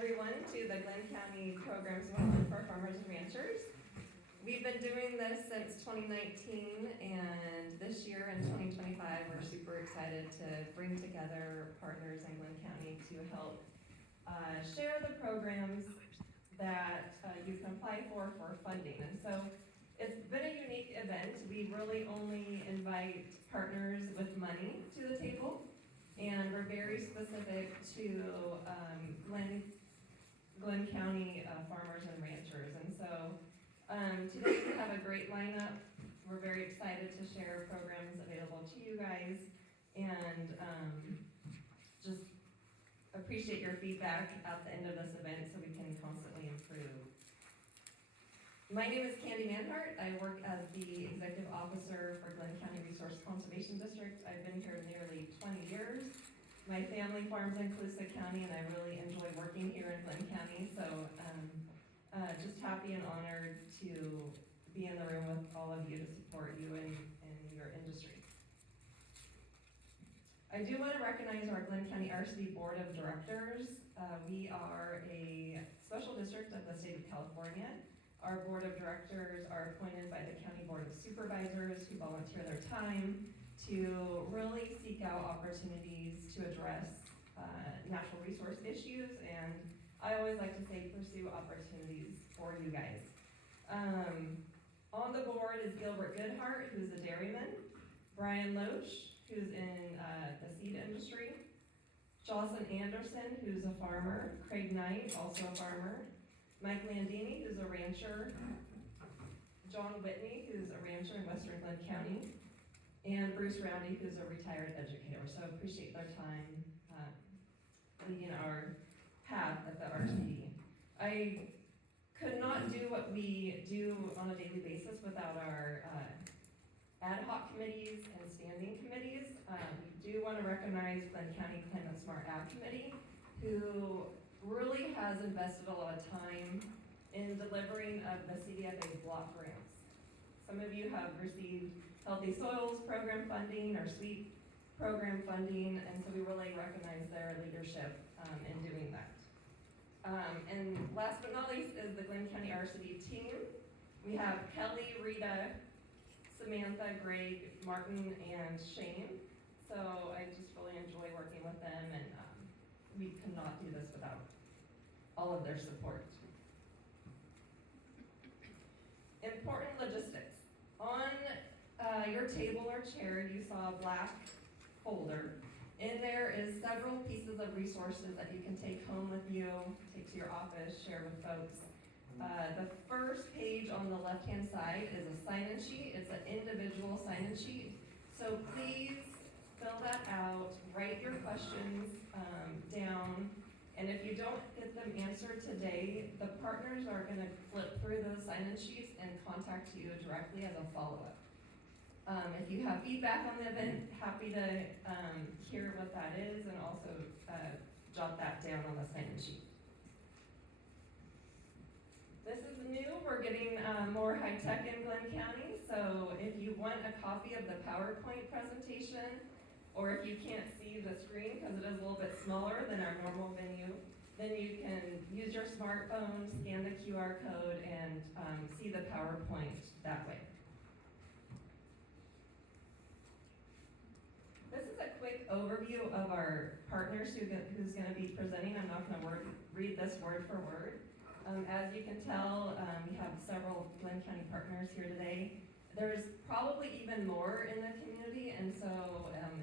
everyone to the Glenn County Programs Development for Farmers and Ranchers. We've been doing this since 2019, and this year in 2025, we're super excited to bring together partners in Glenn County to help share the programs that you can apply for funding. And so it's been a unique event. We really only invite partners with money to the table, and we're very specific to Glenn County farmers and ranchers. And so today we have a great lineup. We're very excited to share programs available to you guys, and just appreciate your feedback at the end of this event so we can constantly improve. My name is Candy Manhart. I work as the Executive Officer for Glenn County Resource Conservation District. I've been here nearly 20 years. My family farms in Colusa County, and I really enjoy working here in Glenn County. So just happy and honored to be in the room with all of you to support you in your industry. I do want to recognize our Glenn County RCD Board of Directors. We are a special district of the state of California. Our board of directors are appointed by the County Board of Supervisors, who volunteer their time to really seek out opportunities to address natural resource issues, and I always like to say pursue opportunities for you guys. On the board is Gilbert Goodhart, who's a dairyman, Brian Loesch, who's in the seed industry, Jocelyn Anderson, who's a farmer, Craig Knight, also a farmer, Mike Landini, who's a rancher, John Whitney, who's a rancher in Western Glenn County, and Bruce Roundy, who's a retired educator. So appreciate their time leading our path at the RCD. I could not do what we do on a daily basis without our ad hoc committees and standing committees. We do want to recognize Glenn County Climate Smart Ag Committee, who really has invested a lot of time in delivering of the CDFA block grants. Some of you have received Healthy Soils program funding or SWEEP program funding, and so we really recognize their leadership in doing that. And last but not least is the Glenn County RCD team. We have Kelly, Rita, Samantha, Greg, Martin, and Shane. So I just really enjoy working with them, and we could not do this without all of their support. Important logistics. On your table or chair, you saw a black folder. In there is several pieces of resources that you can take home with you, take to your office, share with folks. The first page on the left-hand side is a sign-in sheet. It's an individual sign-in sheet. So please fill that out, write your questions down, and if you don't get them answered today, the partners are going to flip through those sign-in sheets and contact you directly as a follow-up. If you have feedback on the event, happy to hear what that is, and also jot that down on the sign-in sheet. This is new. We're getting more high-tech in Glenn County, so if you want a copy of the PowerPoint presentation, or if you can't see the screen because it is a little bit smaller than our normal venue, then you can use your smartphone, scan the QR code, and see the PowerPoint that way. This is a quick overview of our partners who's going to be presenting. I'm not going to read this word for word. As you can tell, we have several Glenn County partners here today. There's probably even more in the community, and so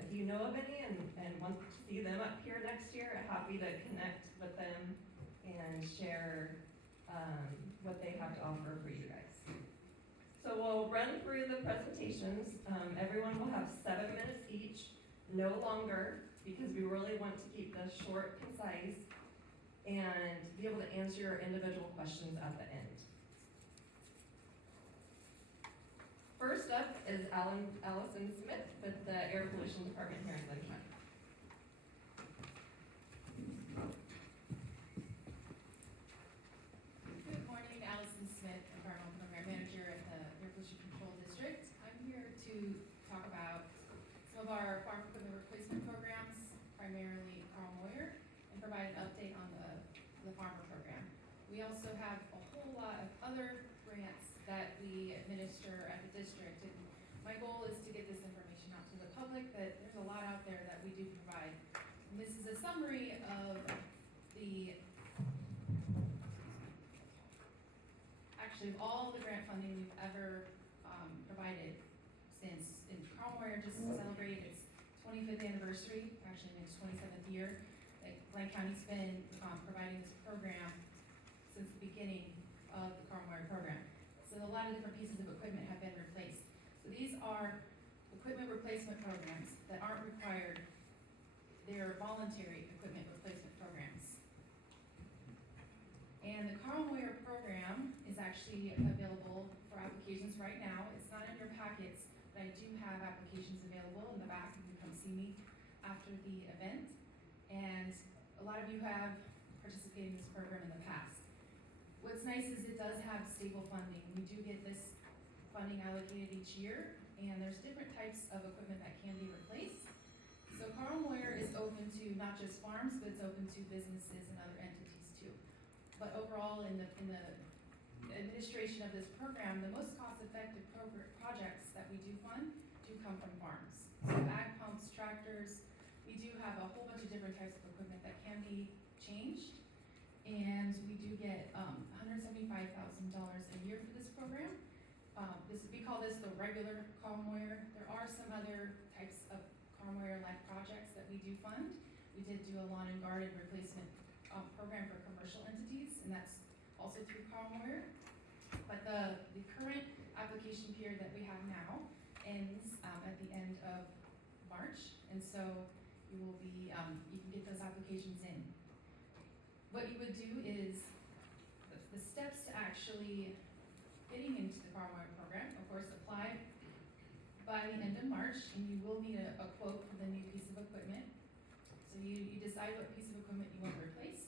if you know of any and want to see them up here next year, happy to connect with them and share what they have to offer for you guys. So we'll run through the presentations. Everyone will have 7 minutes each, no longer, because we really want to keep this short, concise, and be able to answer your individual questions at the end. First up is Allison Smith with the Air Pollution Department here in Glenn County. Good morning, Allison Smith, Environmental Program Manager at the Air Pollution Control District. I'm here to talk about some of our farm equipment replacement programs, primarily Moyer, and provide an update on the farm farmer program. We also have a whole lot of other grants that we administer at the district, and my goal is to get this information out to the public, that there's a lot out there that we do provide. And this is a summary of of all the grant funding we've ever provided since, and Moyer just celebrated its 25th anniversary, actually in its 27th year. Like, Glenn County's been providing this program since the beginning of the Moyer program. So a lot of different pieces of equipment have been replaced. So these are equipment replacement programs that aren't required. They're voluntary equipment replacement programs. And the Moyer program is actually available for applications right now. It's not in your packets, but I do have applications available in the back. You can come see me after the event. And a lot of you have participated in this program in the past. What's nice is it does have stable funding. We do get this funding allocated each year, and there's different types of equipment that can be replaced. So Moyer is open to not just farms, but it's open to businesses and other entities too. But overall, in the administration of this program, the most cost-effective projects that we do fund do come from farms. So ag pumps, tractors, we do have a whole bunch of different types of equipment that can be changed. And we do get $175,000 a year for this program. We call this the regular Moyer. There are some other types of Moyer-like projects that we do fund. We did do a lawn and garden replacement program for commercial entities, and that's also through Moyer. But the current application period that we have now ends at the end of March, and so you will be, you can get those applications in. What you would do is, the steps to actually getting into the Moyer program, of course, apply by the end of March, and you will need a quote for the new piece of equipment. So you decide what piece of equipment you want to replace,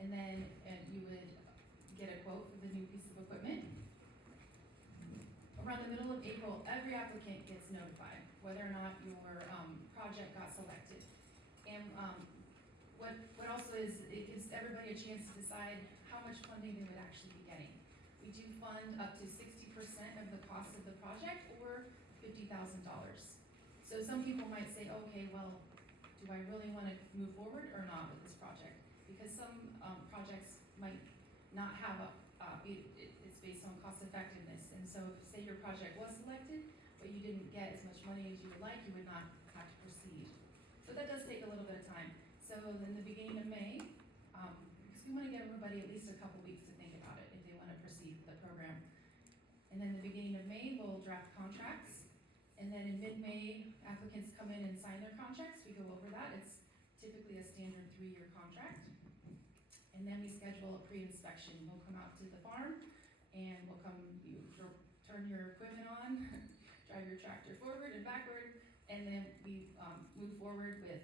and then you would get a quote for the new piece of equipment. Around the middle of April, every applicant gets notified whether or not your project got selected. And what also is, it gives everybody a chance to decide how much funding they would actually be getting. We do fund up to 60% of the cost of the project, or $50,000. So some people might say, okay, well, do I really want to move forward or not with this project? Because some projects might not have it's based on cost effectiveness. And so say your project was selected, but you didn't get as much money as you would like, you would not have to proceed. So that does take a little bit of time. So in the beginning of May, because we want to give everybody at least a couple weeks to think about it if they want to proceed with the program. And then the beginning of May, we'll draft contracts. And then in mid-May, applicants come in and sign their contracts. We go over that. It's typically a standard 3-year contract. And then we schedule a pre-inspection. We'll come out to the farm, and we'll turn your equipment on, drive your tractor forward and backward, and then we move forward with,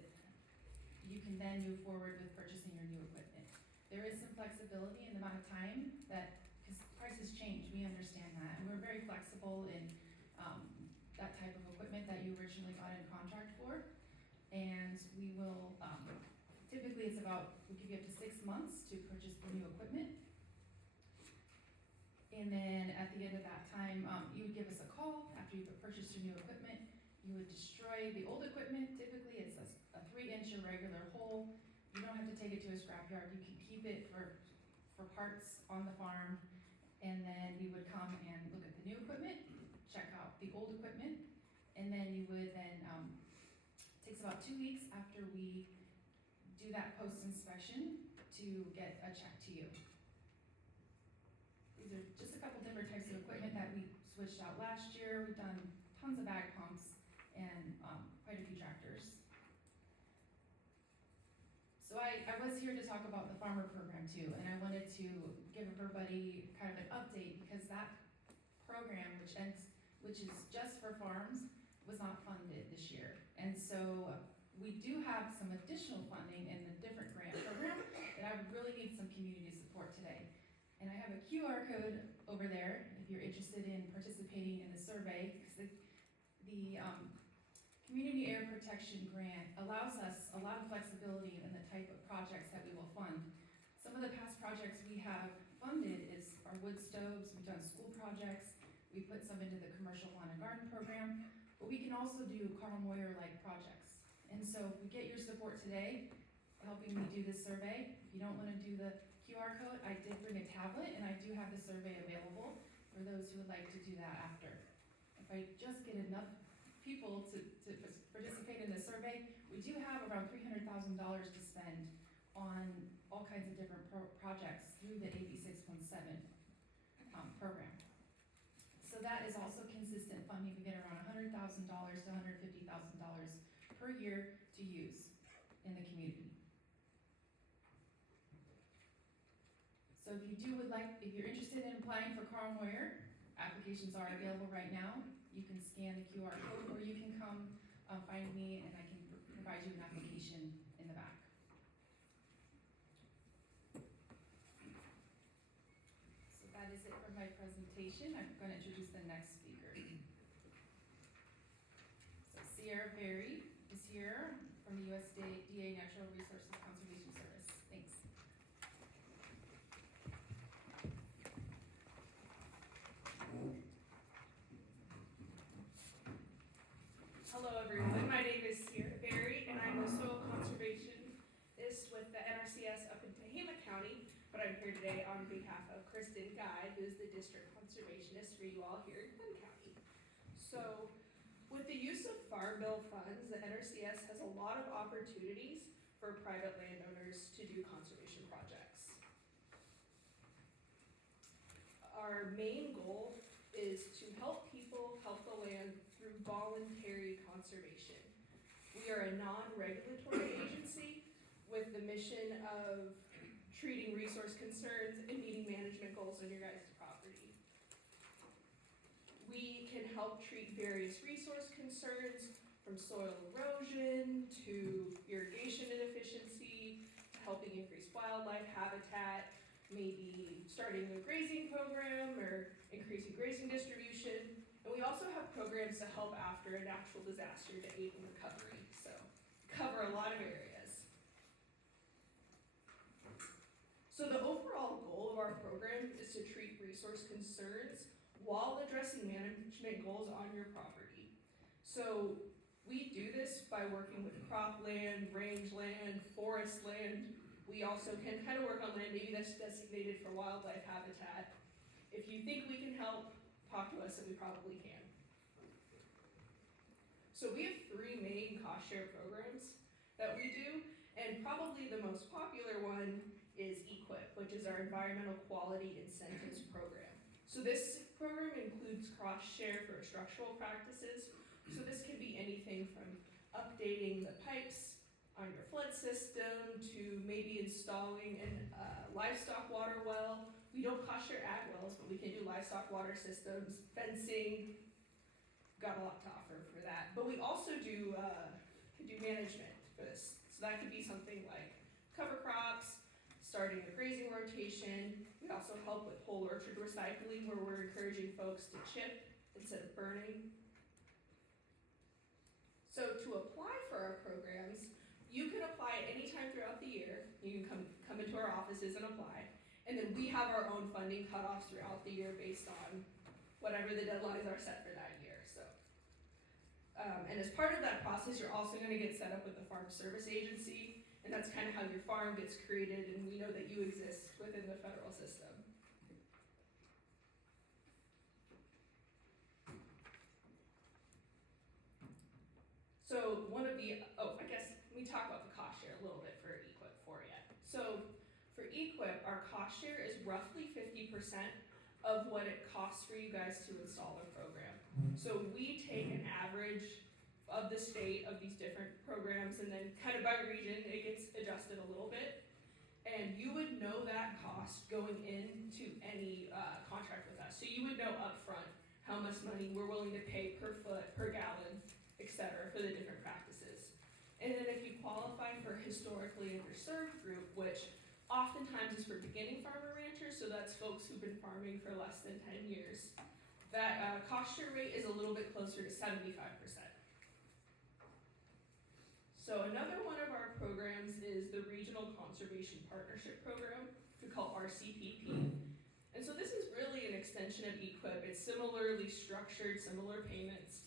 you can then move forward with purchasing your new equipment. There is some flexibility in the amount of time that, because prices change, we understand that, and we're very flexible in that type of equipment that you originally got in contract for. And we will, typically it's about, we give you up to 6 months to purchase the new equipment. And then at the end of that time, you would give us a call after you've purchased your new equipment. You would destroy the old equipment. Typically it's a 3-inch irregular hole. You don't have to take it to a scrapyard. You can keep it for parts on the farm. And then we would come and look at the new equipment, check out the old equipment, and then you would then, takes about 2 weeks after we do that post-inspection to get a check to you. These are just a couple different types of equipment that we switched out last year. We've done tons of ag pumps and quite a few tractors. So I was here to talk about the farmer program too, and I wanted to give everybody kind of an update, because that program, which is just for farms, was not funded this year. And so we do have some additional funding in a different grant program that I would really need some community support today. And I have a QR code over there if you're interested in participating in the survey, because the Community Air Protection Grant allows us a lot of flexibility in the type of projects that we will fund. Some of the past projects have funded is our wood stoves, we've done school projects, we put some into the commercial lawn and garden program, but we can also do Carl Moyer-like projects. And so if we get your support today, helping me do this survey, if you don't wanna do the QR code, I did bring a tablet and I do have the survey available for those who would like to do that after. If I just get enough people to participate in the survey, we do have around $300,000 to spend on all kinds of different projects through the AB 617 program. So that is also consistent funding. We get around $100,000 to $150,000 per year to use in the community. So if you're interested in applying for Carl Moyer, applications are available right now. You can scan the QR code, or you can come find me and I can provide you an application in the back. So that is it for my presentation. I'm going to introduce the next speaker. So Sierra Berry is here from the USDA Natural Resources Conservation Service. Thanks. Hello everyone, my name is Sierra Berry and I'm a soil conservationist with the NRCS up in Tehama County, but I'm here today on behalf of Kristen Guy, who's the district conservationist for you all here in Glenn County. So with the use of Farm Bill funds, the NRCS has a lot of opportunities for private landowners to do conservation projects. Our main goal is to help people help the land through voluntary conservation. We are a non-regulatory agency with the mission of treating resource concerns and meeting management goals on your guys' property. We can help treat various resource concerns from soil erosion to irrigation inefficiency, to helping increase wildlife habitat, maybe starting a grazing program or increasing grazing distribution. And we also have programs to help after a natural disaster to aid in recovery. So cover a lot of areas. So the overall goal of our program is to treat resource concerns while addressing management goals on your property. So we do this by working with cropland, rangeland, forest land. We also can kind of work on land maybe that's designated for wildlife habitat. If you think we can help, talk to us and we probably can. So we have 3 main cost share programs that we do, and probably the most popular one is EQIP, which is our Environmental Quality Incentives Program. So this program includes cost share for structural practices. So this can be anything from updating the pipes on your flood system to maybe installing a livestock water well. We don't cost share ag wells, but we can do livestock water systems, fencing. Got a lot to offer for that. But we also do can do management for this. So that could be something like cover crops, starting a grazing rotation. We also help with whole orchard recycling, where we're encouraging folks to chip instead of burning. So to apply for our programs, you can apply at any time throughout the year. You can come into our offices and apply. And then we have our own funding cutoffs throughout the year based on whatever the deadlines are set for that year. So, and as part of that process, you're also going to get set up with the Farm Service Agency, and that's kind of how your farm gets created, and we know that you exist within the federal system. So one of the, I guess let me talk about the cost share a little bit for EQIP for you. So for EQIP, our cost share is roughly 50% of what it costs for you guys to install a program. So we take an average of the state of these different programs, and then kind of by region, it gets adjusted a little bit. And you would know that cost going into any contract with us. So you would know upfront how much money we're willing to pay per foot, per gallon, etc. for the different practices. And then if you qualify for historically underserved group, which oftentimes is for beginning farmer ranchers, so that's folks who've been farming for less than 10 years, that cost share rate is a little bit closer to 75%. So another one of our programs is the Regional Conservation Partnership Program through we call RCPP. And so this is really an extension of EQIP. It's similarly structured, similar payments.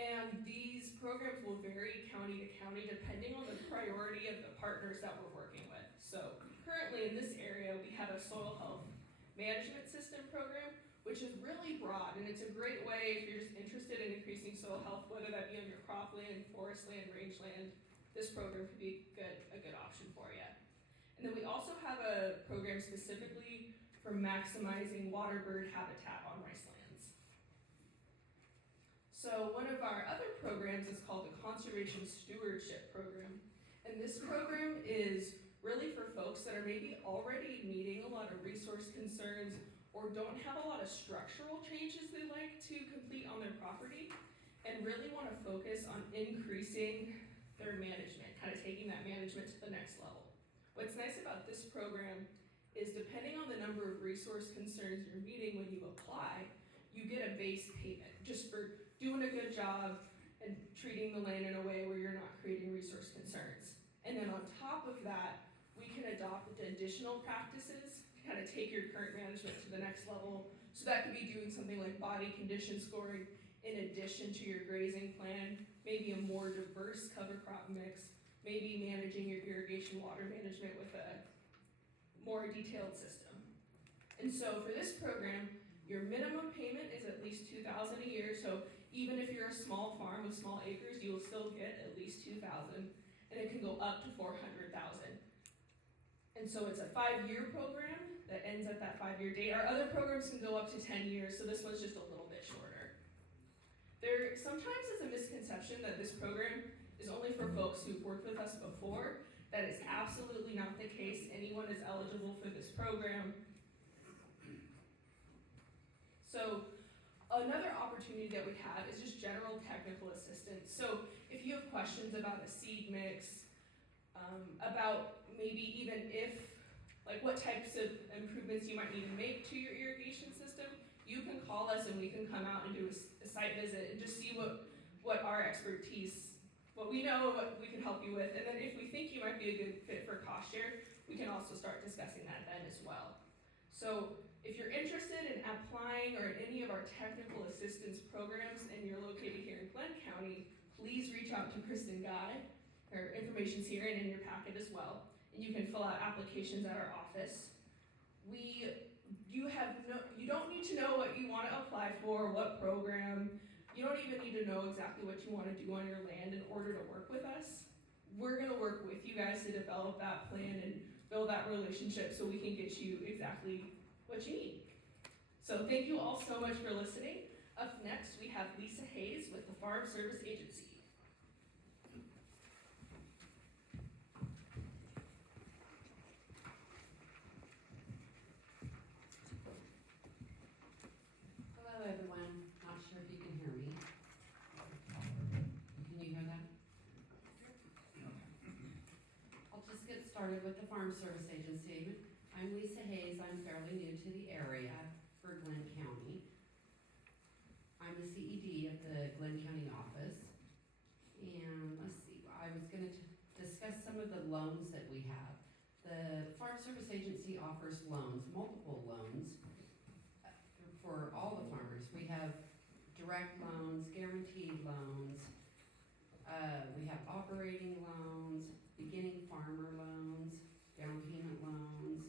And these programs will vary county to county depending on the priority of the partners that we're working with. So currently in this area, we have a soil health management system program, which is really broad, and it's a great way if you're just interested in increasing soil health, whether that be on your cropland, forest land, rangeland, this program could be a good option for you. And then we also have a program specifically for maximizing water bird habitat on rice lands. So one of our other programs is called the Conservation Stewardship Program. And this program is really for folks that are maybe already meeting a lot of resource concerns or don't have a lot of structural changes they like to complete on their property and really want to focus on increasing their management, kind of taking that management to the next level. What's nice about this program is depending on the number of resource concerns you're meeting when you apply, you get a base payment just for doing a good job and treating the land in a way where you're not creating resource concerns. And then on top of that, we can adopt additional practices to kind of take your current management to the next level. So that could be doing something like body condition scoring in addition to your grazing plan, maybe a more diverse cover crop mix, maybe managing your irrigation water management with a more detailed system. And so for this program, your minimum payment is at least $2,000 a year. So even if you're a small farm with small acres, you will still get at least $2,000, and it can go up to $400,000. And so it's a 5-year program that ends at that 5-year date. Our other programs can go up to 10 years, so this one's just a little bit shorter. There sometimes is a misconception that this program is only for folks who've worked with us before. That is absolutely not the case. Anyone is eligible for this program. So another opportunity that we have is just general technical assistance. So if you have questions about a seed mix, about maybe even like what types of improvements you might need to make to your irrigation system, you can call us and we can come out and do a site visit and just see what our expertise, what we know, what we can help you with. And then if we think you might be a good fit for cost share, we can also start discussing that then as well. So if you're interested in applying or in any of our technical assistance programs and you're located here in Glenn County, please reach out to Kristen Guy. Her information's here and in your packet as well. And you can fill out applications at our office. You don't need to know what you want to apply for, what program. You don't even need to know exactly what you want to do on your land in order to work with us. We're going to work with you guys to develop that plan and build that relationship so we can get you exactly what you need. So thank you all so much for listening. Up next, we have Lisa Hayes with the Farm Service Agency. Hello everyone, not sure if you can hear me. Can you hear that? I'll just get started with the Farm Service Agency. I'm Lisa Hayes. I'm fairly new to the area for Glenn County. I'm the CED of the Glenn County office. And let's see, I was going to discuss some of the loans that we have. The Farm Service Agency offers loans, multiple loans, for all the farmers. We have direct loans, guaranteed loans, we have operating loans, beginning farmer loans, down payment loans.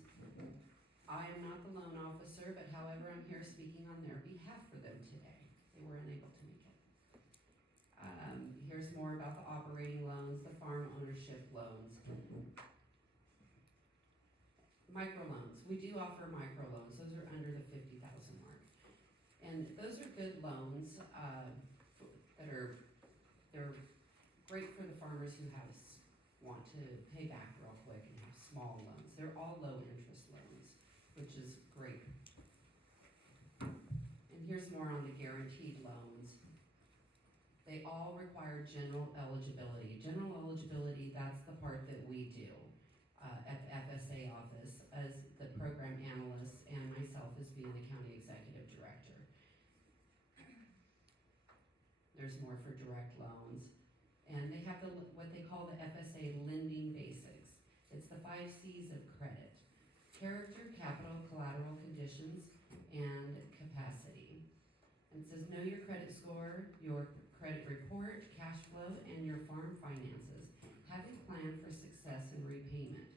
I am not the loan officer, but however, I'm here speaking on their behalf for them today. They were unable to make it. Here's more about the operating loans, the farm ownership loans. Microloans. We do offer microloans. Those are under the 50,000 mark. And those are good loans they're great for the farmers who want to pay back real quick and have small loans. They're all low interest loans, which is great. And here's more on the guaranteed loans. They all require general eligibility. General eligibility, that's the part that we do at the FSA office as the program analyst and myself as being the county executive director. There's more for direct loans. And they have what they call the FSA lending basics. It's the 5 C's of credit. Character, capital, collateral conditions, and capacity. And it says, know your credit score, your credit report, cash flow, and your farm finances. Have a plan for success and repayment.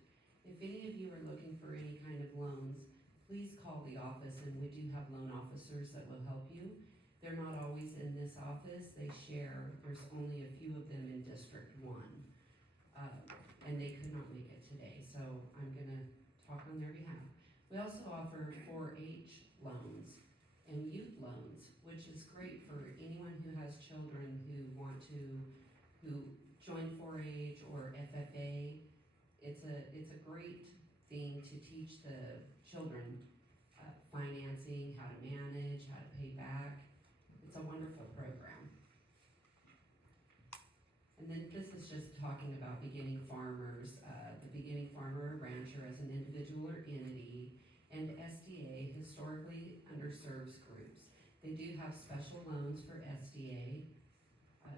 If any of you are looking for any kind of loans, please call the office, and we do have loan officers that will help you. They're not always in this office. They share. There's only a few of them in District 1. And they could not make it today, so I'm gonna talk on their behalf. We also offer 4-H loans and youth loans, which is great for anyone who has children who join 4-H or FFA. It's a great thing to teach the children financing, how to manage, how to pay back. It's a wonderful program. And then this is just talking about beginning farmers, the beginning farmer or rancher as an individual or entity, and SDA, historically underserved groups. They do have special loans for SDA.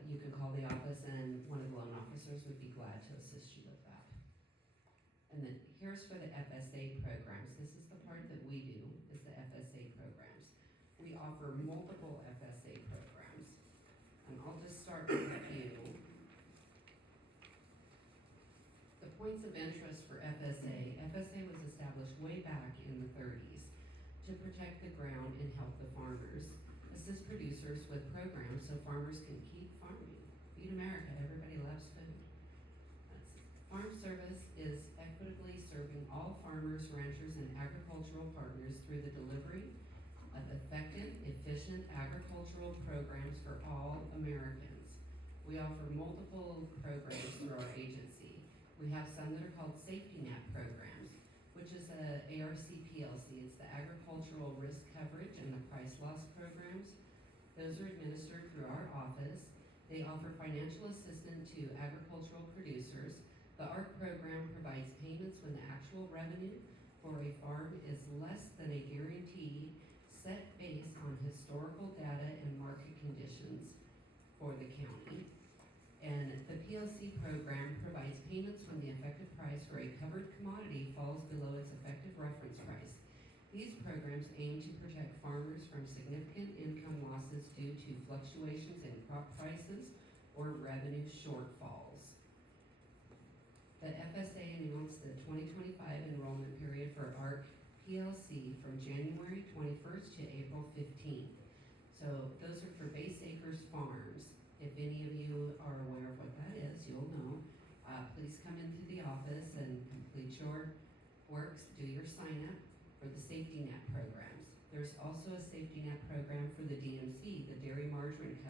You can call the office and one of the loan officers would be glad to assist you with that. And then here's for the FSA programs. This is the part that we do, is the FSA programs. We offer multiple FSA programs. And I'll just start with a few. The points of interest for FSA. FSA was established way back in the 30s to protect the ground and help the farmers, assist producers with programs so farmers can keep farming. Feed America, everybody loves food. Farm Service is equitably serving all farmers, ranchers, and agricultural partners through the delivery of effective, efficient agricultural programs for all Americans. We offer multiple programs through our agency. We have some that are called safety net programs, which is a ARC PLC. It's the Agricultural Risk Coverage and the Price Loss programs. Those are administered through our office. They offer financial assistance to agricultural producers. The ARC program provides payments when the actual revenue for a farm is less than a guarantee set based on historical data and market conditions for the county. And the PLC program provides payments when the effective price for a covered commodity falls below its effective reference price. These programs aim to protect farmers from significant income losses due to fluctuations in crop prices or revenue shortfalls. The FSA announced the 2025 enrollment period for ARC PLC from January 21st to April 15th. So those are for base acres farms. If any of you are aware of what that is, you'll know. Please come into the office and complete your works, do your sign up for the safety net programs. There's also a safety net program for the DMC, the dairy margarine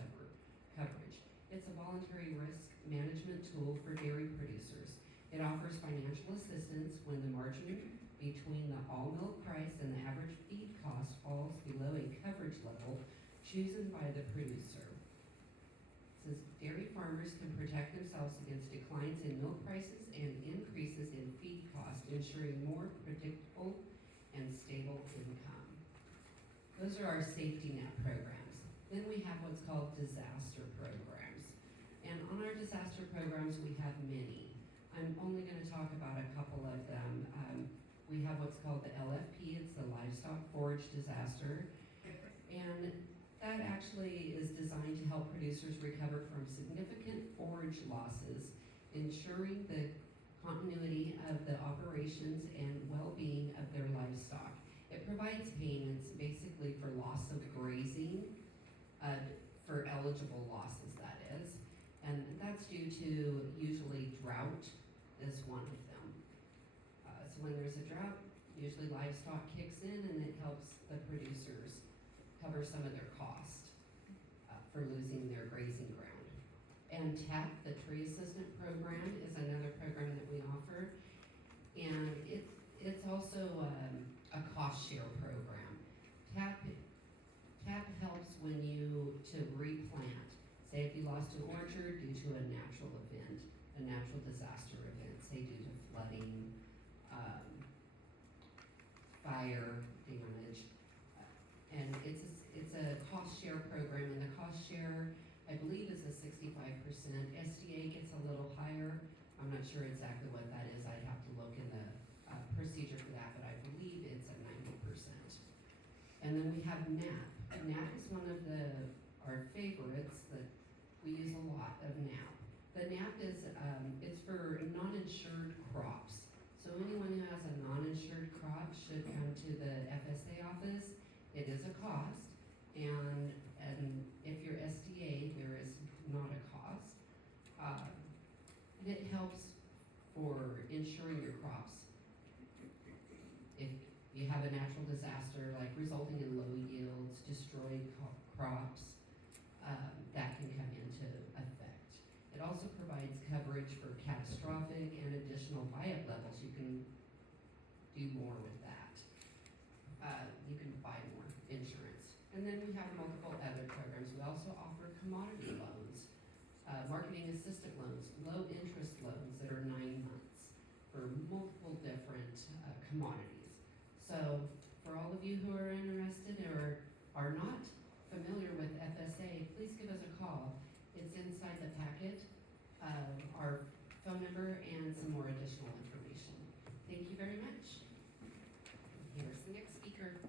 coverage. It's a voluntary risk management tool for dairy producers. It offers financial assistance when the margin between the all milk price and the average feed cost falls below a coverage level chosen by the producer. Says dairy farmers can protect themselves against declines in milk prices and increases in feed costs, ensuring more predictable and stable income. Those are our safety net programs. Then we have what's called disaster programs. And on our disaster programs, we have many. I'm only going to talk about a couple of them. We have what's called the LFP, it's the livestock forage disaster. And that actually is designed to help producers recover from significant forage losses, ensuring the continuity of the operations and well-being of their livestock. It provides payments basically for loss of grazing, for eligible losses, that is. And that's due to usually drought is one of them. So when there's a drought, usually livestock kicks in and it helps the producers cover some of their cost for losing their grazing ground. And TAP, the Tree Assistant Program, is another program that we offer. And it's also a cost share program. TAP helps when to replant. Say if you lost an orchard due to a natural event, a natural disaster event, say due to flooding, fire damage. And it's a cost share program, and the cost share, I believe, is a 65%. SDA gets a little higher. I'm not sure exactly what that is. I'd have to look in the procedure for that, but I believe it's a And then we have NAP. NAP is one of our favorites that we use a lot of NAP. The NAP is, it's for non-insured crops. So anyone who has a non-insured crop should come to the FSA office. It is a cost, and if you're SDA, there is not a cost. And it helps for insuring your crops. If you have a natural disaster, like resulting in low yields, destroyed crops, that can come into effect. It also provides coverage for catastrophic and additional buy-up levels. You can do more with that. You can buy more insurance. And then we have multiple other programs. We also offer commodity loans, marketing assistant loans, low interest loans that are 9 months for multiple different commodities. So for all of you who are interested or are not familiar with FSA, please give us a call. It's inside the packet, our phone number and some more additional information. Thank you very much. Here's the next speaker.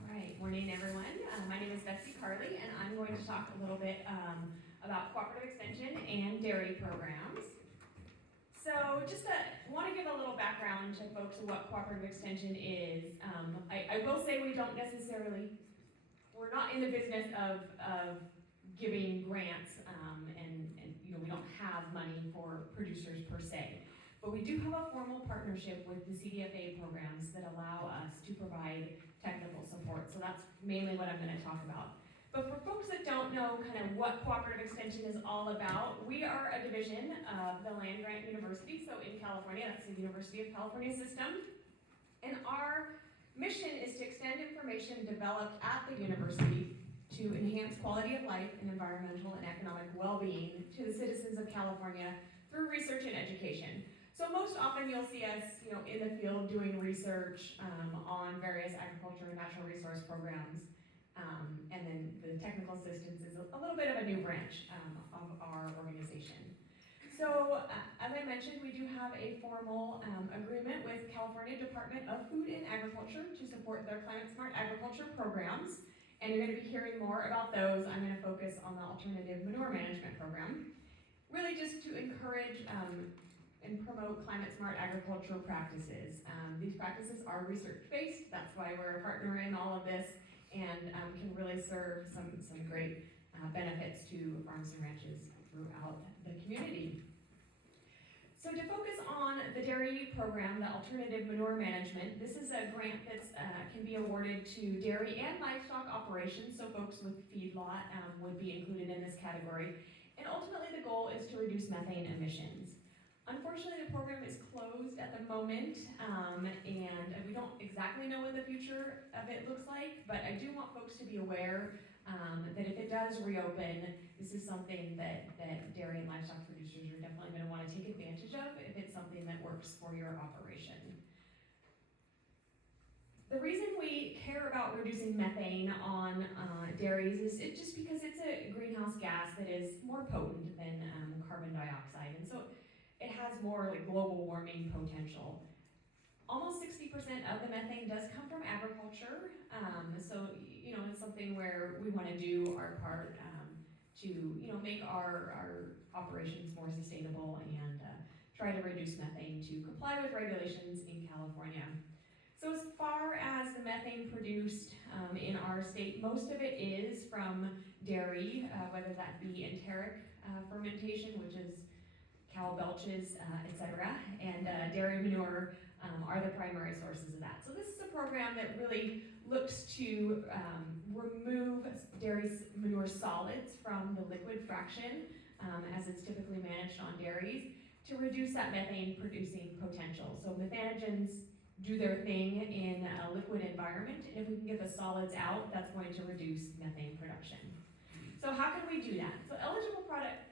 All right, morning everyone. My name is Betsy Carley and I'm going to talk a little bit about cooperative extension and dairy programs. So just want to give a little background to folks of what cooperative extension is. I will say we're not in the business of giving grants and we don't have money for producers per se. But we do have a formal partnership with the CDFA programs that allow us to provide technical support. So that's mainly what I'm going to talk about. But for folks that don't know kind of what cooperative extension is all about, we are a division of the Land Grant University. So in California, that's the University of California system. And our mission is to extend information developed at the university to enhance quality of life and environmental and economic well-being to the citizens of California through research and education. So most often you'll see us, in the field doing research on various agriculture and natural resource programs. And then the technical assistance is a little bit of a new branch of our organization. So as I mentioned, we do have a formal agreement with California Department of Food and Agriculture to support their climate smart agriculture programs. And you're going to be hearing more about those. I'm going to focus on the alternative manure management program, really just to encourage and promote climate smart agricultural practices. These practices are research-based. That's why we're a partner in all of this and can really serve some great benefits to farms and ranches throughout the community. So to focus on the dairy program, the alternative manure management, this is a grant that can be awarded to dairy and livestock operations, so folks with feedlot would be included in this category. And ultimately the goal is to reduce methane emissions. Unfortunately, the program is closed at the moment, and we don't exactly know what the future of it looks like, but I do want folks to be aware that if it does reopen, this is something that dairy and livestock producers are definitely going to want to take advantage of if it's something that works for your operation. The reason we care about reducing methane on dairies is just because it's a greenhouse gas that is more potent than carbon dioxide, and so it has more like global warming potential. Almost 60% of the methane does come from agriculture, so it's something where we want to do our part to make our operations more sustainable and try to reduce methane to comply with regulations in California. So as far as the methane produced in our state, most of it is from dairy, whether that be enteric fermentation, which is cow belches, etc., and dairy manure are the primary sources of that. So this is a program that really looks to remove dairy manure solids from the liquid fraction, as it's typically managed on dairies, to reduce that methane producing potential. So methanogens do their thing in a liquid environment, and if we can get the solids out, that's going to reduce methane production. So how can we do that? So eligible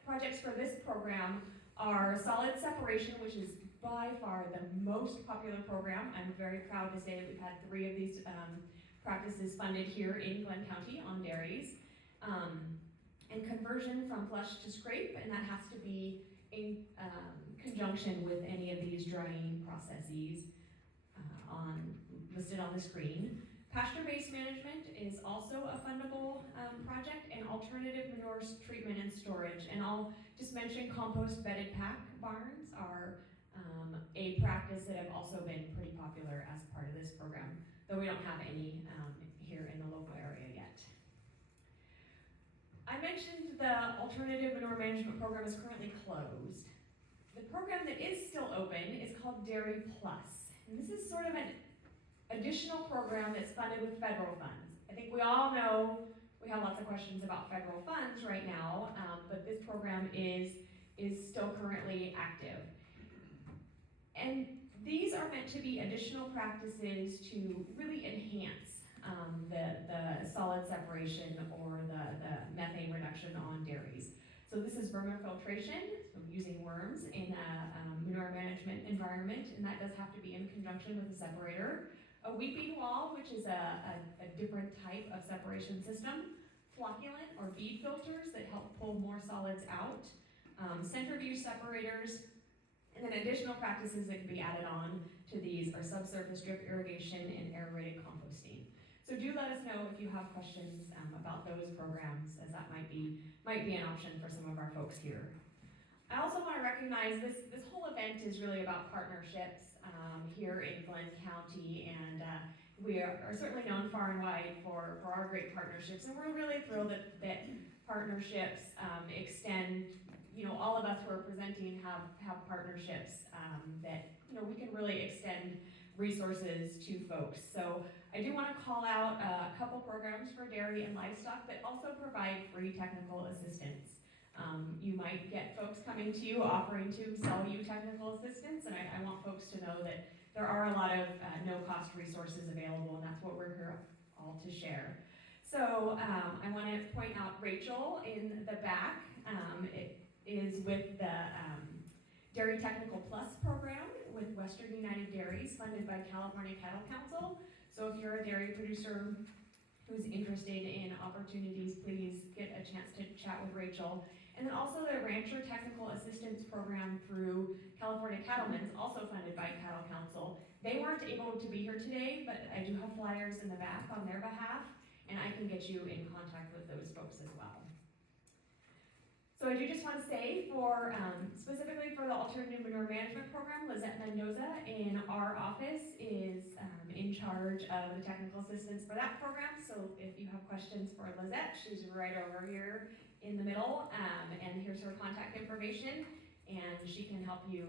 projects for this program are solid separation, which is by far the most popular program. I'm very proud to say that we've had 3 of these practices funded here in Glenn County on dairies. And conversion from flush to scrape, and that has to be in conjunction with any of these drying processes listed on the screen. Pasture-based management is also a fundable project, and alternative manures treatment and storage. And I'll just mention compost bedded pack barns are a practice that have also been pretty popular as part of this program, though we don't have any here in the local area yet. I mentioned the alternative manure management program is currently closed. The program that is still open is called Dairy Plus, and this is sort of an additional program that's funded with federal funds. I think we all know we have lots of questions about federal funds right now, but this program is still currently active. And these are meant to be additional practices to really enhance the solid separation or the methane reduction on dairies. So this is vermin filtration, so using worms in a manure management environment, and that does have to be in conjunction with a separator. A weeping wall, which is a different type of separation system. Flocculant or bead filters that help pull more solids out. Centrifuge separators, and then additional practices that can be added on to these are subsurface drip irrigation and aerated composting. So do let us know if you have questions about those programs, as that might be an option for some of our folks here. I also want to recognize this whole event is really about partnerships here in Glenn County, and we are certainly known far and wide for our great partnerships, and we're really thrilled that partnerships extend. You know, all of us who are presenting have partnerships that, you know, we can really extend resources to folks. So I do want to call out a couple programs for dairy and livestock that also provide free technical assistance. You might get folks coming to you offering to sell you technical assistance, and I want folks to know that there are a lot of no-cost resources available, and that's what we're here all to share. So I want to point out Rachel in the back. It is with the Dairy Technical Plus program with Western United Dairies, funded by California Cattle Council. So if you're a dairy producer who's interested in opportunities, please get a chance to chat with Rachel. And then also the Rancher Technical Assistance Program through California Cattlemen's, also funded by Cattle Council. They weren't able to be here today, but I do have flyers in the back on their behalf, and I can get you in contact with those folks as well. So I do just want to say, specifically for the Alternative Manure Management Program, Lizette Mendoza in our office is in charge of the technical assistance for that program. So if you have questions for Lizette, she's right over here in the middle, and here's her contact information, and she can help you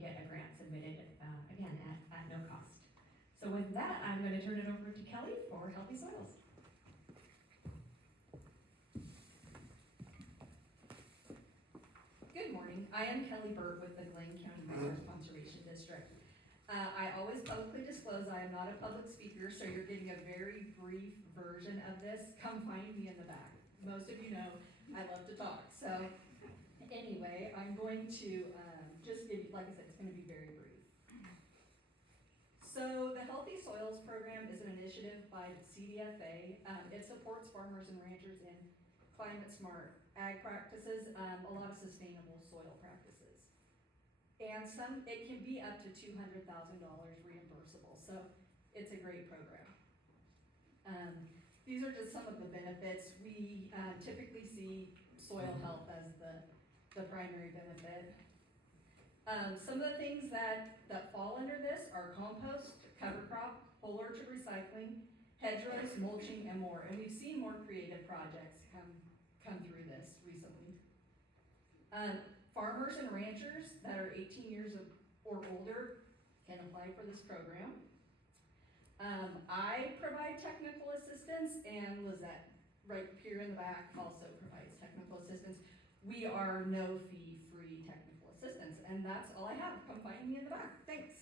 get a grant submitted, again, at no cost. So with that, I'm going to turn it over to Kelly for Healthy Soils. Good morning. I am Kelly Burt with the Glenn County Resource Conservation District. I always publicly disclose I am not a public speaker, so you're getting a very brief version of this. Come find me in the back. Most of you know I love to talk. So anyway, I'm going to just give you, like I said, it's going to be very brief. So the Healthy Soils Program is an initiative by the CDFA. It supports farmers and ranchers in climate smart ag practices, a lot of sustainable soil practices. And it can be up to $200,000 reimbursable, so it's a great program. These are just some of the benefits. We typically see soil health as the primary benefit. Some of the things that fall under this are compost, cover crop, whole orchard recycling, hedgerows, mulching, and more. And we've seen more creative projects come through this recently. Farmers and ranchers that are 18 years or older can apply for this program. I provide technical assistance, and Lizette, right here in the back, also provides technical assistance. We are no fee free technical assistance, and that's all I have. Come find me in the back. Thanks.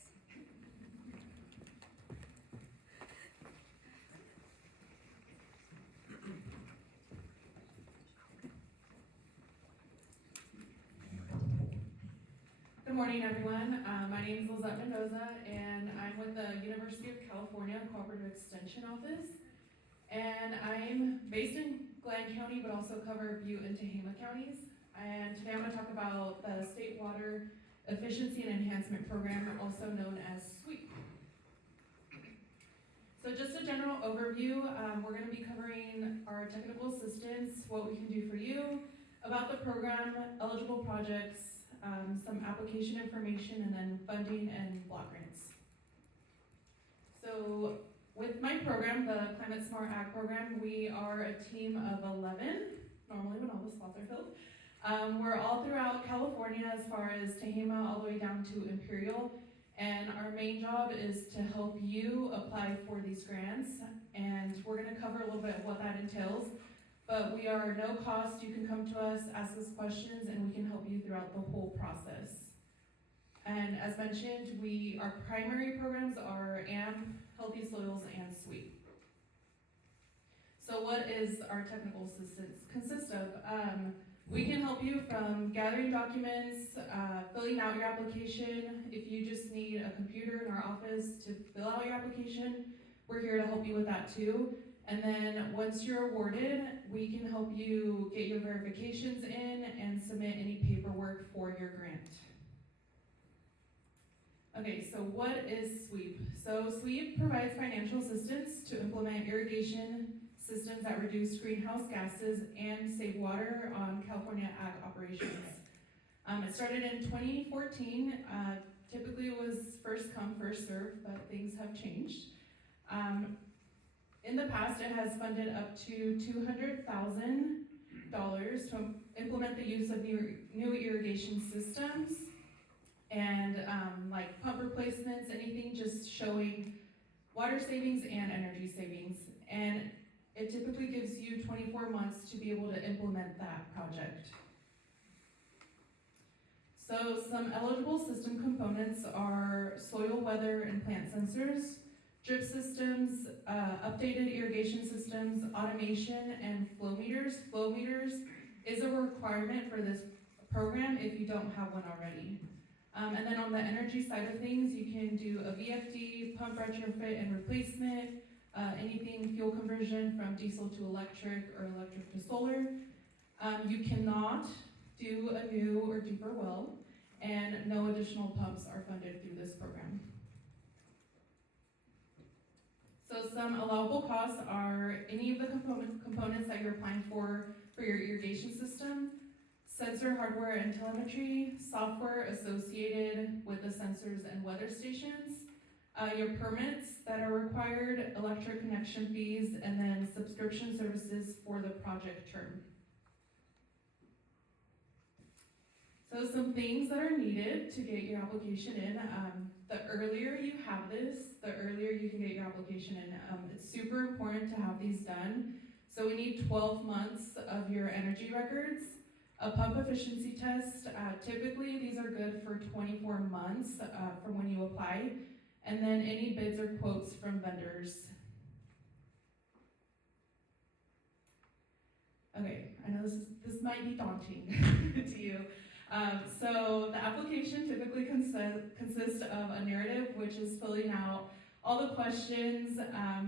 Good morning, everyone. My name is Lizette Mendoza, and I'm with the University of California Cooperative Extension Office. And I'm based in Glenn County, but also cover Butte and Tehama counties. and today I'm going to talk about the State Water Efficiency and Enhancement Program, also known as SWEEP. So just a general overview, we're going to be covering our technical assistance, what we can do for you, about the program, eligible projects, some application information, and then funding and block grants. So with my program, the Climate Smart Ag program, we are a team of 11, normally when all the spots are filled. We're all throughout California as far as Tehama all the way down to Imperial, and our main job is to help you apply for these grants, and we're going to cover a little bit of what that entails. But we are no cost. You can come to us, ask us questions, and we can help you throughout the whole process. And as mentioned, our primary programs are AMMP, Healthy Soils, and SWEEP. So what is our technical assistance consist of? We can help you from gathering documents, filling out your application. If you just need a computer in our office to fill out your application, we're here to help you with that too. And then once you're awarded, we can help you get your verifications in and submit any paperwork for your grant. Okay, so what is SWEEP? So SWEEP provides financial assistance to implement irrigation systems that reduce greenhouse gases and save water on California ag operations. It started in 2014. Typically it was first come, first served, but things have changed. In the past, it has funded up to $200,000 to implement the use of new irrigation systems and like pump replacements, anything just showing water savings and energy savings. And it typically gives you 24 months to be able to implement that project. So some eligible system components are soil, weather, and plant sensors, drip systems, updated irrigation systems, automation, and flow meters. Flow meters is a requirement for this program if you don't have one already. And then on the energy side of things, you can do a VFD, pump retrofit and replacement, anything fuel conversion from diesel to electric or electric to solar. You cannot do a new or deeper well, and no additional pumps are funded through this program. So some allowable costs are any of the components that you're applying for your irrigation system, sensor hardware and telemetry, software associated with the sensors and weather stations, your permits that are required, electric connection fees, and then subscription services for the project term. So some things that are needed to get your application in, the earlier you have this, the earlier you can get your application in. It's super important to have these done. So we need 12 months of your energy records, a pump efficiency test. Typically these are good for 24 months from when you apply, and then any bids or quotes from vendors. Okay, I know this might be daunting to you. So the application typically consists of a narrative, which is filling out all the questions,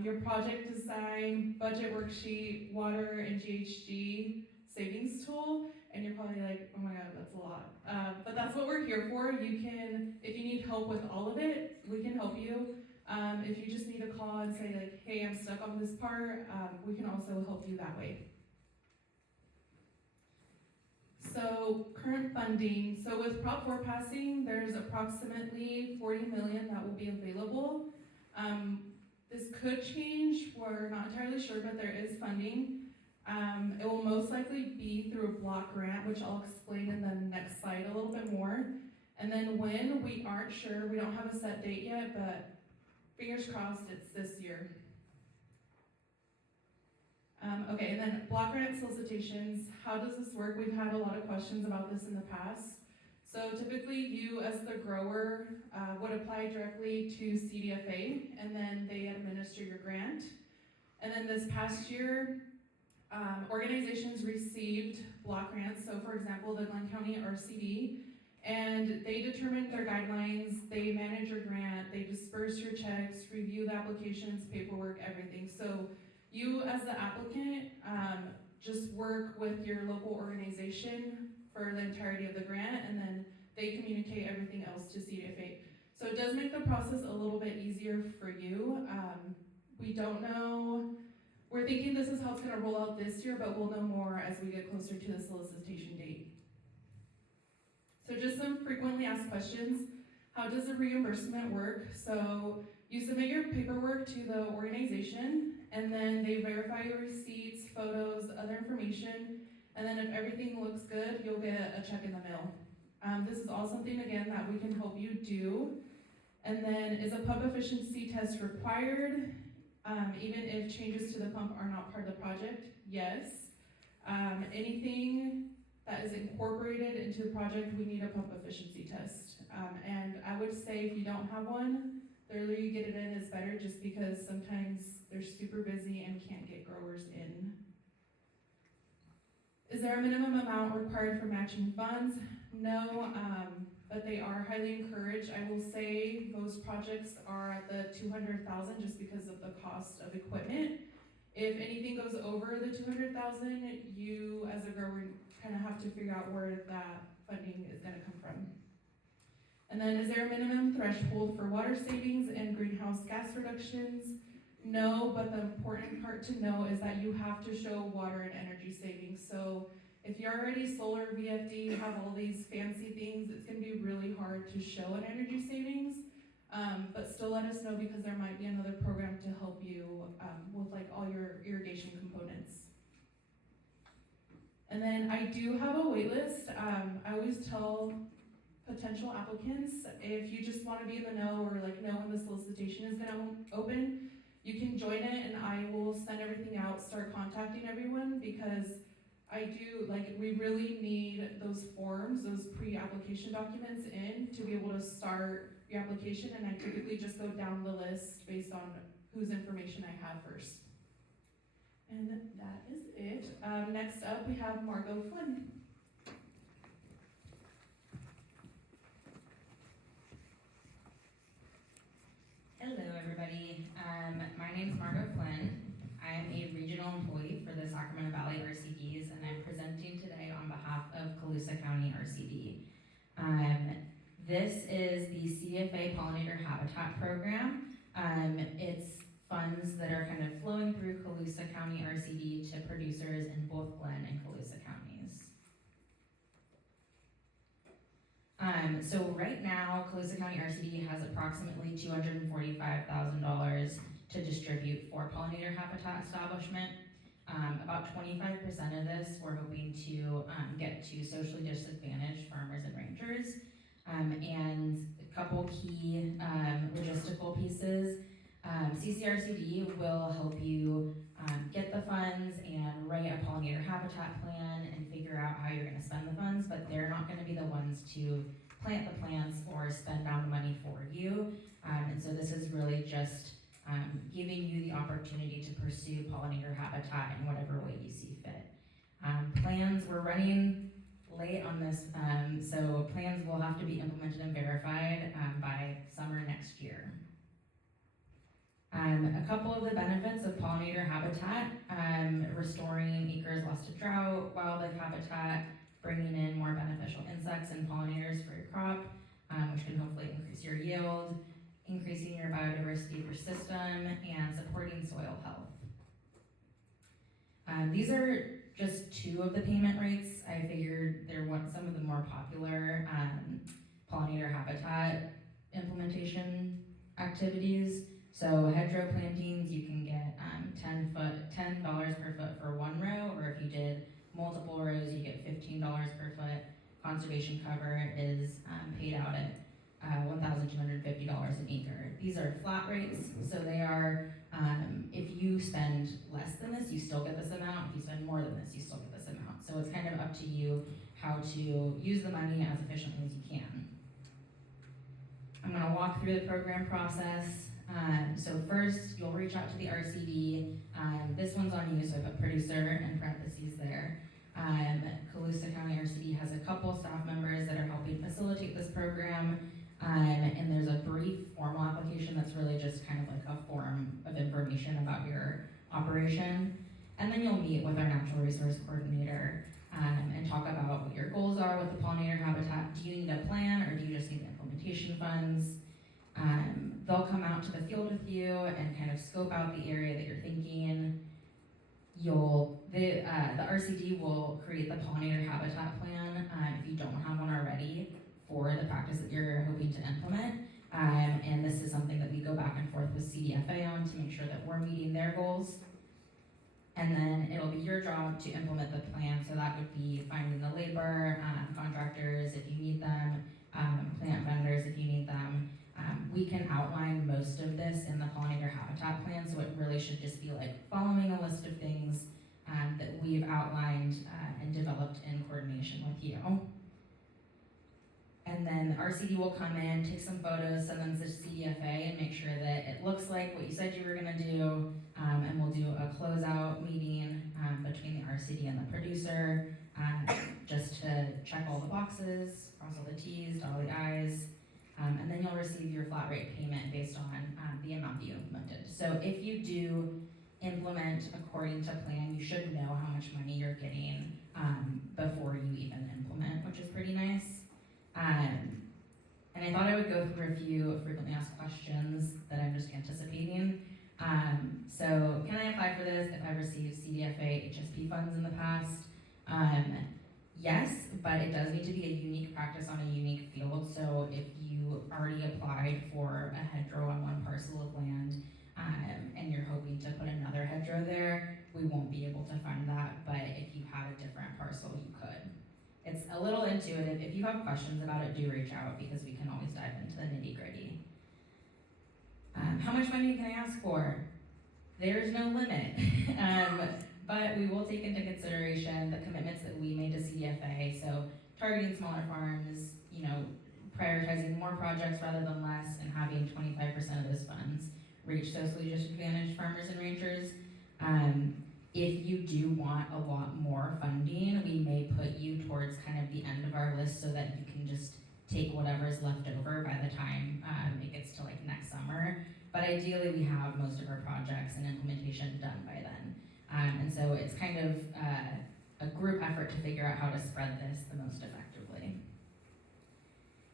your project design, budget worksheet, water and GHG savings tool, and you're probably like, oh my god, that's a lot. But that's what we're here for. You can, if you need help with all of it, we can help you. If you just need to call and say like, hey, I'm stuck on this part, we can also help you that way. So current funding, so with Prop 4 passing, there's approximately $40 million that will be available. This could change, we're not entirely sure, but there is funding. It will most likely be through a block grant, which I'll explain in the next slide a little bit more. And then when, we aren't sure, we don't have a set date yet, but fingers crossed it's this year. Okay, and then block grant solicitations, how does this work? We've had a lot of questions about this in the past. So typically you as the grower would apply directly to CDFA, and then they administer your grant. And then this past year, organizations received block grants. So for example, the Glenn County RCD, and they determined their guidelines, they manage your grant, they disperse your checks, review the applications, paperwork, everything. So you as the applicant just work with your local organization for the entirety of the grant, and then they communicate everything else to CDFA. So it does make the process a little bit easier for you. We don't know, we're thinking this is how it's gonna roll out this year, but we'll know more as we get closer to the solicitation date. So just some frequently asked questions. How does the reimbursement work? So you submit your paperwork to the organization, and then they verify your receipts, photos, other information, and then if everything looks good, you'll get a check in the mail. This is all something, again, that we can help you do. And then, is a pump efficiency test required? Even if changes to the pump are not part of the project? Yes. Anything that is incorporated into the project, we need a pump efficiency test. And I would say if you don't have one, the earlier you get it in is better, just because sometimes they're super busy and can't get growers in. Is there a minimum amount required for matching funds? No, but they are highly encouraged. I will say most projects are at the 200,000 just because of the cost of equipment. If anything goes over the 200,000, you as a grower kind of have to figure out where that funding is going to come from. And then, is there a minimum threshold for water savings and greenhouse gas reductions? No, but the important part to know is that you have to show water and energy savings. So if you're already solar VFD, you have all these fancy things, it's gonna be really hard to show an energy savings. But still let us know, because there might be another program to help you with like all your irrigation components. And then I do have a wait list. I always tell potential applicants, if you just wanna be in the know or like know when the solicitation is gonna open, you can join it and I will send everything out, start contacting everyone, because I do, like, we really need those forms, those pre-application documents in to be able to start your application, and I typically just go down the list based on whose information I have first. And that is it. Next up, we have Margot Flynn. Hello, everybody. My name is Margot Flynn. I am a regional employee for the Sacramento Valley RCDs, and I'm presenting today on behalf of Colusa County RCD. This is the CDFA Pollinator Habitat Program. It's funds that are kind of flowing through Colusa County RCD to producers in both Glenn and Colusa counties. So right now, Colusa County RCD has approximately $245,000 to distribute for pollinator habitat establishment. About 25% of this we're hoping to get to socially disadvantaged farmers and ranchers. And a couple key logistical pieces. CCRCD will help you get the funds and write a pollinator habitat plan and figure out how you're gonna spend the funds, but they're not gonna be the ones to plant the plants or spend down the money for you. And so this is really just giving you the opportunity to pursue pollinator habitat in whatever way you see fit. Plans, we're running late on this, so plans will have to be implemented and verified by summer next year. A couple of the benefits of pollinator habitat, restoring acres lost to drought, wildlife habitat, bringing in more beneficial insects and pollinators for your crop, which can hopefully increase your yield, increasing your biodiversity of your system, and supporting soil health. These are just two of the payment rates. I figured they're some of the more popular pollinator habitat implementation activities. So hedgerow plantings, you can get $10 per foot for one row, or if you did multiple rows, you get $15 per foot. Conservation cover is paid out at $1,250 an acre. These are flat rates, so they are, if you spend less than this, you still get this amount. If you spend more than this, you still get this amount. So it's kind of up to you how to use the money as efficiently as you can. I'm gonna walk through the program process. So first, you'll reach out to the RCD. This one's on you, so I put producer in parentheses there. Colusa County RCD has a couple staff members that are helping facilitate this program. And there's a brief formal application that's really just kind of like a form of information about your operation. And then you'll meet with our natural resource coordinator and talk about what your goals are with the pollinator habitat. Do you need a plan or do you just need the implementation funds? They'll come out to the field with you and kind of scope out the area that you're thinking. The RCD will create the pollinator habitat plan if you don't have one already for the practice that you're hoping to implement. And this is something that we go back and forth with CDFA on to make sure that we're meeting their goals. And then it'll be your job to implement the plan. So that would be finding the labor, contractors if you need them, plant vendors if you need them. We can outline most of this in the pollinator habitat plan, so it really should just be like following a list of things that we've outlined and developed in coordination with you. And then the RCD will come in, take some photos, send them to CDFA and make sure that it looks like what you said you were gonna do. And we'll do a closeout meeting between the RCD and the producer, just to check all the boxes, cross all the T's, dot all the I's. And then you'll receive your flat rate payment based on the amount that you implemented. So if you do implement according to plan, you should know how much money you're getting before you even implement, which is pretty nice. And I thought I would go through a few frequently asked questions that I'm just anticipating. So can I apply for this if I've received CDFA HSP funds in the past? Yes, but it does need to be a unique practice on a unique field. So if you already applied for a hedgerow on one parcel of land and you're hoping to put another hedgerow there, we won't be able to fund that. But if you had a different parcel, you could. It's a little intuitive. If you have questions about it, do reach out because we can always dive into the nitty gritty. How much money can I ask for? There's no limit. But we will take into consideration the commitments that we made to CDFA, so targeting smaller farms, prioritizing more projects rather than less, and having 25% of those funds reach socially disadvantaged farmers and ranchers. If you do want a lot more funding, we may put you towards kind of the end of our list so that you can just take whatever's left over by the time it gets to like next summer. But ideally, we have most of our projects and implementation done by then. And so it's kind of a group effort to figure out how to spread this the most effectively.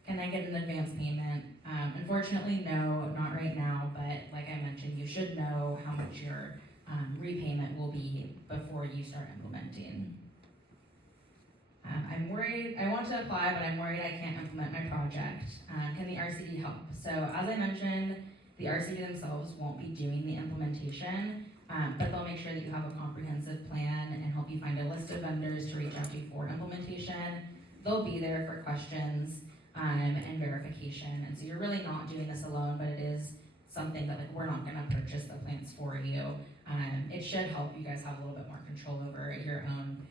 Can I get an advance payment? Unfortunately, no, not right now, but like I mentioned, you should know how much your repayment will be before you start implementing. I'm worried, I want to apply, but I'm worried I can't implement my project. Can the RCD help? So as I mentioned, the RCD themselves won't be doing the implementation, but they'll make sure that you have a comprehensive plan and help you find a list of vendors to reach out to for implementation. They'll be there for questions and verification. And so you're really not doing this alone, but it is something that we're not gonna purchase the plants for you. It should help you guys have a little bit more control over your own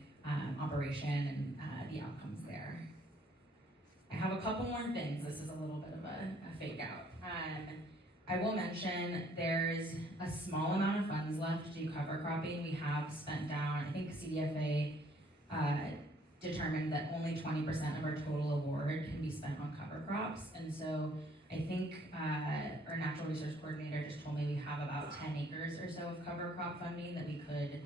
operation and the outcomes there. I have a couple more things. This is a little bit of a fake out. I will mention there's a small amount of funds left to do cover cropping. We have spent down, I think CDFA determined that only 20% of our total award can be spent on cover crops. And so I think our natural resource coordinator just told me we have about 10 acres or so of cover crop funding that we could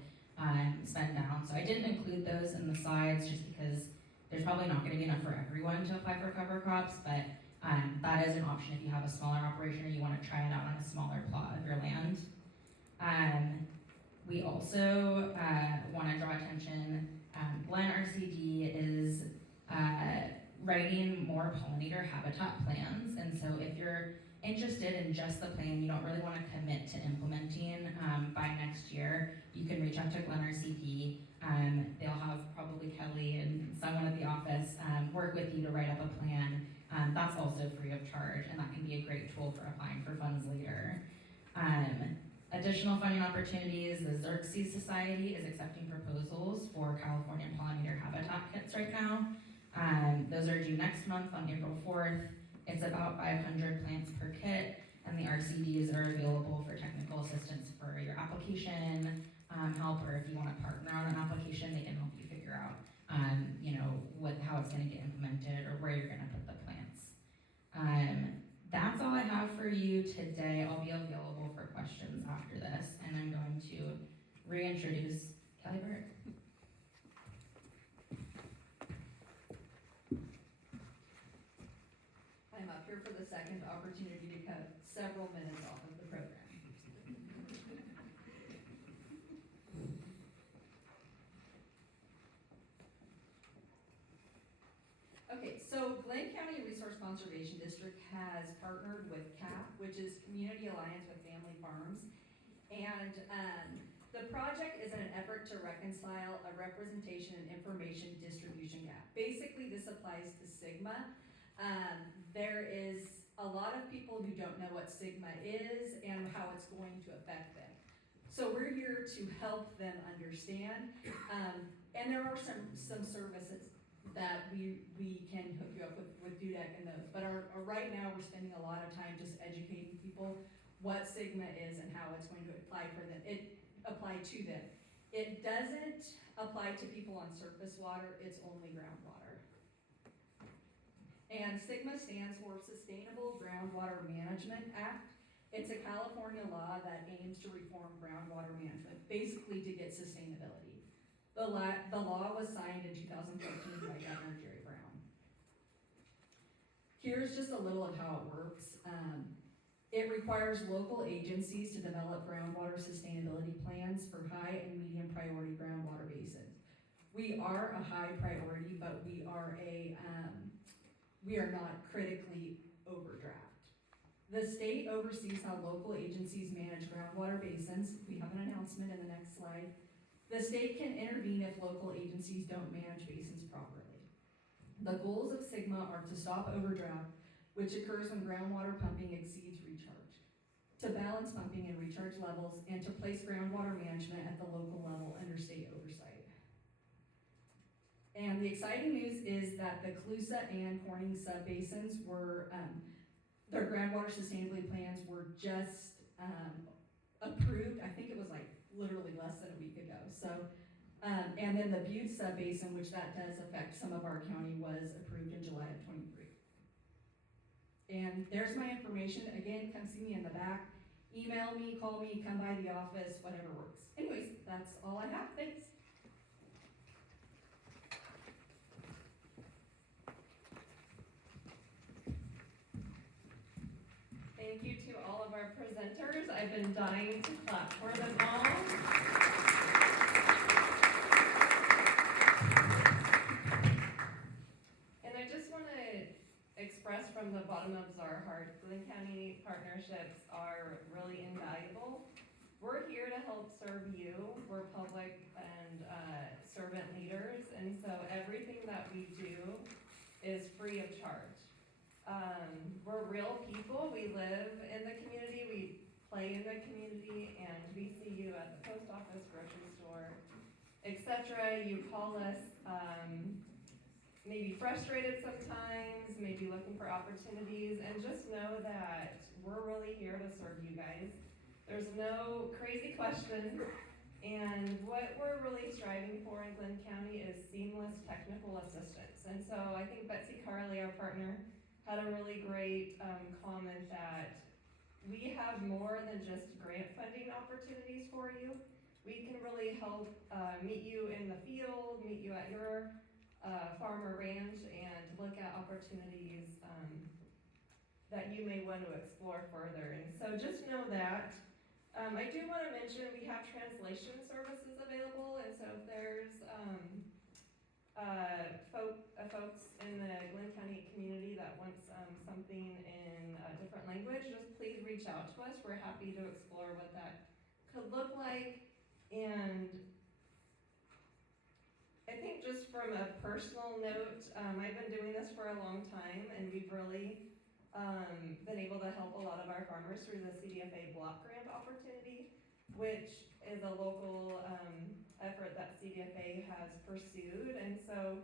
spend down. So I didn't include those in the slides just because there's probably not gonna be enough for everyone to apply for cover crops, but that is an option if you have a smaller operation or you wanna try it out on a smaller plot of your land. We also wanna draw attention, Glenn RCD is writing more pollinator habitat plans, and so if you're interested in just the plan, you don't really wanna commit to implementing by next year, you can reach out to Glenn RCD. They'll have probably Kelly and someone at the office work with you to write up a plan. That's also free of charge, and that can be a great tool for applying for funds later. Additional funding opportunities, the Xerxes Society is accepting proposals for California pollinator habitat kits right now. Those are due next month on April 4th. It's about 500 plants per kit, and the RCDs are available for technical assistance for your application help, or if you want to partner on an application, they can help you figure out how it's going to get implemented or where you're going to put the plants. That's all I have for you today. I'll be available for questions after this, and I'm going to reintroduce Kelly Bird. here for the second opportunity to cut several minutes off of the program. Okay, so Glenn County Resource Conservation District has partnered with CAFF, which is Community Alliance with Family Farms. And the project is in an effort to reconcile a representation and information distribution gap. Basically, this applies to SGMA. There is a lot of people who don't know what SGMA is and how it's going to affect them. So we're here to help them understand. And there are some services that we can hook you up with DUDEC and those. But right now, we're spending a lot of time just educating people what SGMA is and how it's going to apply for them. Apply to them. It doesn't apply to people on surface water, it's only groundwater. And SGMA stands for Sustainable Groundwater Management Act. It's a California law that aims to reform groundwater management, basically to get sustainability. The law was signed in 2014 by Governor Jerry Brown. Here's just a little of how it works. It requires local agencies to develop groundwater sustainability plans for high and medium priority groundwater basins. We are a high priority, but we are not critically overdraft. The state oversees how local agencies manage groundwater basins. We have an announcement in the next slide. The state can intervene if local agencies don't manage basins properly. The goals of SGMA are to stop overdraft, which occurs when groundwater pumping exceeds recharge, to balance pumping and recharge levels, and to place groundwater management at the local level under state oversight. And the exciting news is that the Colusa and Corning subbasins were, their groundwater sustainability plans were just approved. I think it was like literally less than a week ago. So, and then the Butte subbasin, which that does affect some of our county, was approved in July of 23. And there's my information. Again, come see me in the back. Email me, call me, come by the office, whatever works. Anyways, that's all I have. Thanks. Thank you to all of our presenters. I've been dying to clap for them all. And I just want to express from the bottom of our heart, Glenn County partnerships are really invaluable. We're here to help serve you. We're public and servant leaders, and so everything that we do is free of charge. We're real people. We live in the community, we play in the community, and we see you at the post office, grocery store, etc. You call us maybe frustrated sometimes, maybe looking for opportunities, and just know that we're really here to serve you guys. There's no crazy questions, and what we're really striving for in Glenn County is seamless technical assistance. And so I think Betsy Carley, our partner, had a really great comment that we have more than just grant funding opportunities for you. We can really help meet you in the field, meet you at your farm or ranch, and look at opportunities that you may want to explore further. And so just know that. I do want to mention we have translation services available, and so if there's folks in the Glenn County community that wants something in a different language, just please reach out to us. We're happy to explore what that could look like. And I think just from a personal note, I've been doing this for a long time, and we've really been able to help a lot of our farmers through the CDFA block grant opportunity, which is a local effort that CDFA has pursued. And so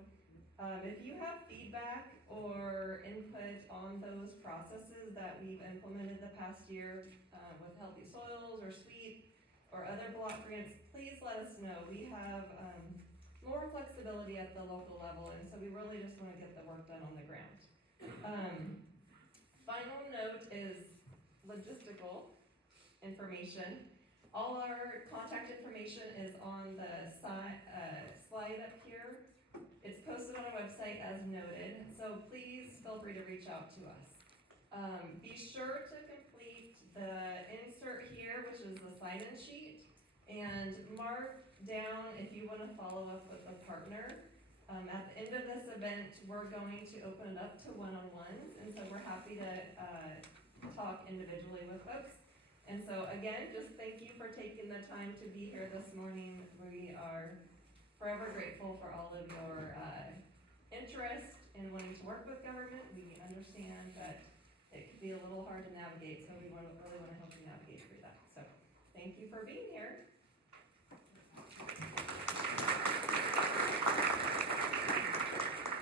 if you have feedback or input on those processes that we've implemented the past year with Healthy Soils or SWEET or other block grants, please let us know. We have more flexibility at the local level, and so we really just want to get the work done on the ground. Final note is logistical information. All our contact information is on the slide up here. It's posted on our website as noted, so please feel free to reach out to us. Be sure to complete the insert here, which is the sign-in sheet, and mark down if you want to follow up with a partner. At the end of this event, we're going to open it up to one-on-ones, and so we're happy to talk individually with folks. And so again, just thank you for taking the time to be here this morning. We are forever grateful for all of your interest in wanting to work with government. We understand that it could be a little hard to navigate, so we really want to help you navigate through that. So thank you for being here.